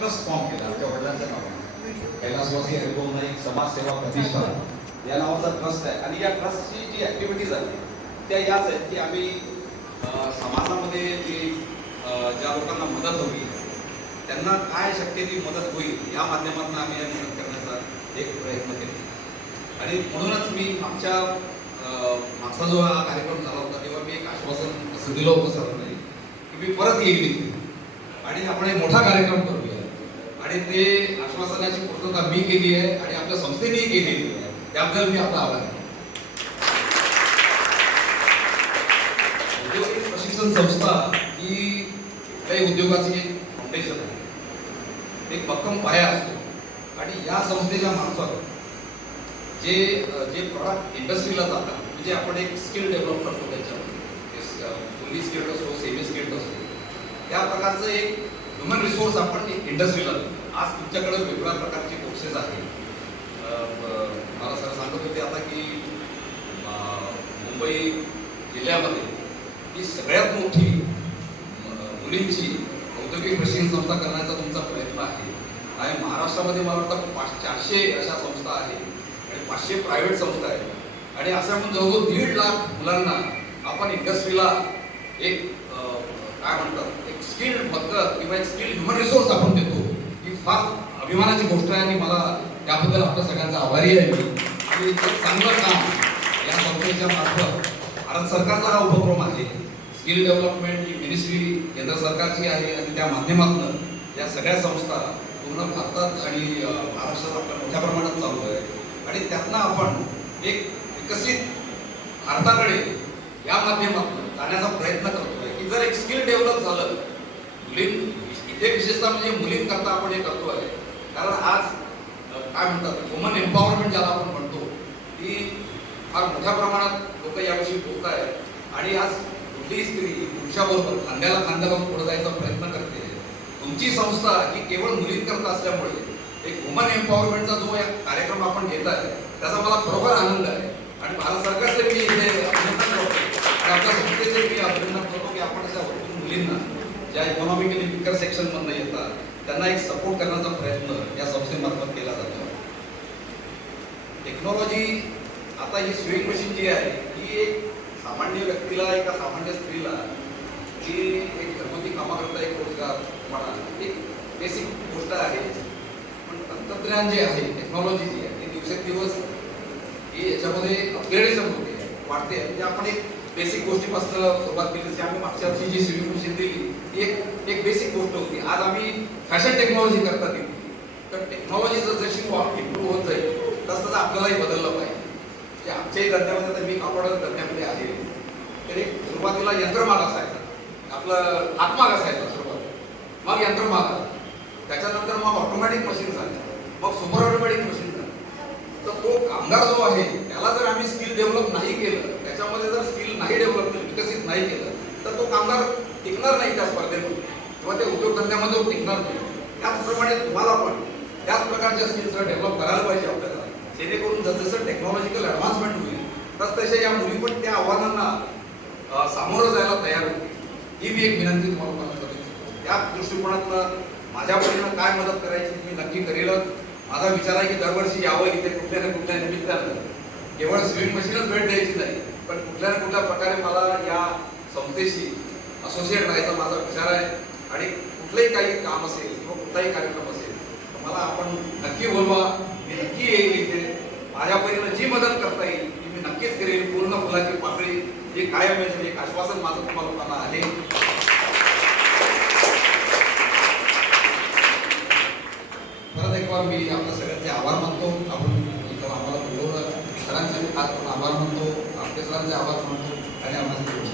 Trust form केला आमच्या वडिलांच्या नावाने, कैलासवासी हरिभाऊ नाईक समाजसेवा प्रतिष्ठान या नावाचा ट्रस्ट आहे. आणि या ट्रस्टची जी ॲक्टिव्हिटीज आहे त्या याच आहेत की आम्ही समाजामध्ये ज्या लोकांना मदत हवी त्यांना काय शक्य ती मदत होईल या माध्यमातून आम्ही या मदत करण्याचा एक प्रयत्न केला. आणि म्हणूनच मी मागचा जो हा कार्यक्रम झाला होता तेव्हा मी एक आश्वासन असं दिलं होतं सरांना की मी परत येईल इथे आणि आपण एक मोठा कार्यक्रम करूया. आणि ते आश्वासनाची पूर्तता मी केली आहे आणि आपल्या संस्थेनेही केलेली आहे, त्याबद्दल मी आपला आभार आहे. औद्योगिक प्रशिक्षण संस्था ही कुठल्याही उद्योगाची एक फाउंडेशन आहे, एक भक्कम पाया असतो. आणि या संस्थेच्या मार्फत जे प्रॉडक्ट इंडस्ट्रीला जातात म्हणजे आपण एक स्किल डेव्हलप करतो त्याच्यामध्ये, फुल्ली स्किल्ड असो सेमी स्किल्ड असो, त्या प्रकारचं एक ह्युमन रिसोर्स आपण इंडस्ट्रीला देतो. आज तुमच्याकडे वेगवेगळ्या प्रकारचे कोर्सेस आहेत. मला सर सांगत होते आता की मुंबई जिल्ह्यामध्ये ही सगळ्यात मोठी मुलींची औद्योगिक प्रशिक्षण संस्था करण्याचा तुमचा प्रयत्न आहे. आणि महाराष्ट्रामध्ये मला वाटतं 400 अशा संस्था आहेत आणि 500 प्रायव्हेट संस्था आहेत. आणि असं म्हणून जवळजवळ 1.5 लाख मुलांना आपण इंडस्ट्रीला एक काय म्हणतात एक स्किल्ड वर्कर किंवा एक स्किल्ड ह्युमन रिसोर्स आपण देतो. ही फार अभिमानाची गोष्ट आहे आणि मला त्याबद्दल आपल्या सगळ्यांचा आभारी आहे मी. आणि इतकं चांगलं काम या संस्थेच्या मार्फत भारत सरकारचा हा उपक्रम आहे. स्किल डेव्हलपमेंट ही मिनिस्ट्री केंद्र सरकारची आहे आणि त्या माध्यमातून या सगळ्या संस्था पूर्ण भारतात आणि महाराष्ट्रात आपल्या मोठ्या प्रमाणात चालू आहे. आणि त्यातनं आपण एक विकसित भारताकडे या माध्यमातून जाण्याचा प्रयत्न करतोय की जर एक स्किल डेव्हलप झालं इथे विशेषतः म्हणजे मुलींकरता आपण हे करतोय. कारण आज काय म्हणतात वुमन एम्पॉवरमेंट ज्याला आपण म्हणतो ती फार मोठ्या प्रमाणात लोक याविषयी बोलत आहेत. आणि आज कुठलीही स्त्री पुरुषाबरोबर खांद्याला खांदा लावून पुढे जायचा प्रयत्न करते. तुमची संस्था ही केवळ मुलींकरता असल्यामुळे एक वुमन एम्पॉवरमेंटचा जो कार्यक्रम आपण घेत आहे त्याचा मला खरोखर आनंद आहे. आणि भारत सरकारचे मी इथे अभिनंदन करतो आणि आपल्या संस्थेचे मी अभिनंदन करतो की आपण अशा भरपूर मुलींना ज्या इकॉनॉमिकली विकर सेक्शनमधनं येतात त्यांना एक सपोर्ट करण्याचा प्रयत्न या संस्थेमार्फत केला जातो. टेक्नॉलॉजी आता ही स्विंग मशीन जी आहे ही एक सामान्य व्यक्तीला एका सामान्य स्त्रीला जी एक घरगुती कामाकरता एक रोजगार म्हणा एक बेसिक गोष्ट आहे. पण तंत्रज्ञान जे आहे टेक्नॉलॉजी जी आहे ती दिवसेंदिवस ही याच्यामध्ये अपग्रेडेशन होते वाढते. म्हणजे आपण एक बेसिक गोष्टीपासून सुरुवात केली जशी आम्ही मागच्या वर्षी जी स्विमिंग मशीन दिली ती एक बेसिक गोष्ट होती. आज आम्ही फॅशन टेक्नॉलॉजी करता दिली. तर टेक्नॉलॉजी जशी इम्प्रूव्ह होत जाईल तसं आपल्यालाही बदललं पाहिजे. म्हणजे आमच्याही धंद्यामध्ये तर मी कापड धंद्यामध्ये आहे तर एक सुरुवातीला यंत्रमाग असायचा, आपलं हातमाग असायचा सुरुवात, मग यंत्रमाग आला, त्याच्यानंतर मग ऑटोमॅटिक मशीन झालं, मग सुपर ऑटोमॅटिक मशीन झालं. तर तो कामगार जो आहे त्याला जर आम्ही स्किल डेव्हलप नाही केलं, त्याच्यामध्ये जर स्किल नाही डेव्हलप केलं, विकसित नाही केलं तर तो कामगार टिकणार नाही त्या स्पर्धेमध्ये किंवा त्या उद्योगधंद्यामध्ये टिकणार नाही. त्याचप्रमाणे तुम्हाला पण त्याच प्रकारच्या स्किल्स डेव्हलप करायला पाहिजे आपल्याला, जेणेकरून जसजसं टेक्नॉलॉजिकल ॲडव्हान्समेंट होईल तसतशा या मुली पण त्या आव्हानांना सामोरं जायला तयार होतील. ही मी एक विनंती तुम्हाला करेन. त्या दृष्टिकोनातनं माझ्या परीनं काय मदत करायची मी नक्की करेलच. माझा विचार आहे की दरवर्षी यावं इथे कुठल्या ना कुठल्या निमित्तानं, केवळ स्विमिंग मशीनच भेट द्यायची नाही पण कुठल्या ना कुठल्या प्रकारे मला या संस्थेशी असोसिएट राहायचा माझा विचार आहे. आणि कुठलंही काही काम असेल किंवा कुठलाही कार्यक्रम असेल तर मला आपण नक्की बोलवा, मी नक्की येईल इथे. माझ्या परीनं जी मदत करता येईल ती मी नक्कीच करेल. पूर्ण फुलाची पाकळी जी कायम आहे एक आश्वासन माझं तुम्हाला लोकांना आहे. परत एक बार मी आपल्या सगळ्यांचे आभार मानतो. आपण इथं आम्हाला बोलवलं सरांचे खास आभार मानतो, आपल्या सरांचे आभार मानतो आणि आम्हाला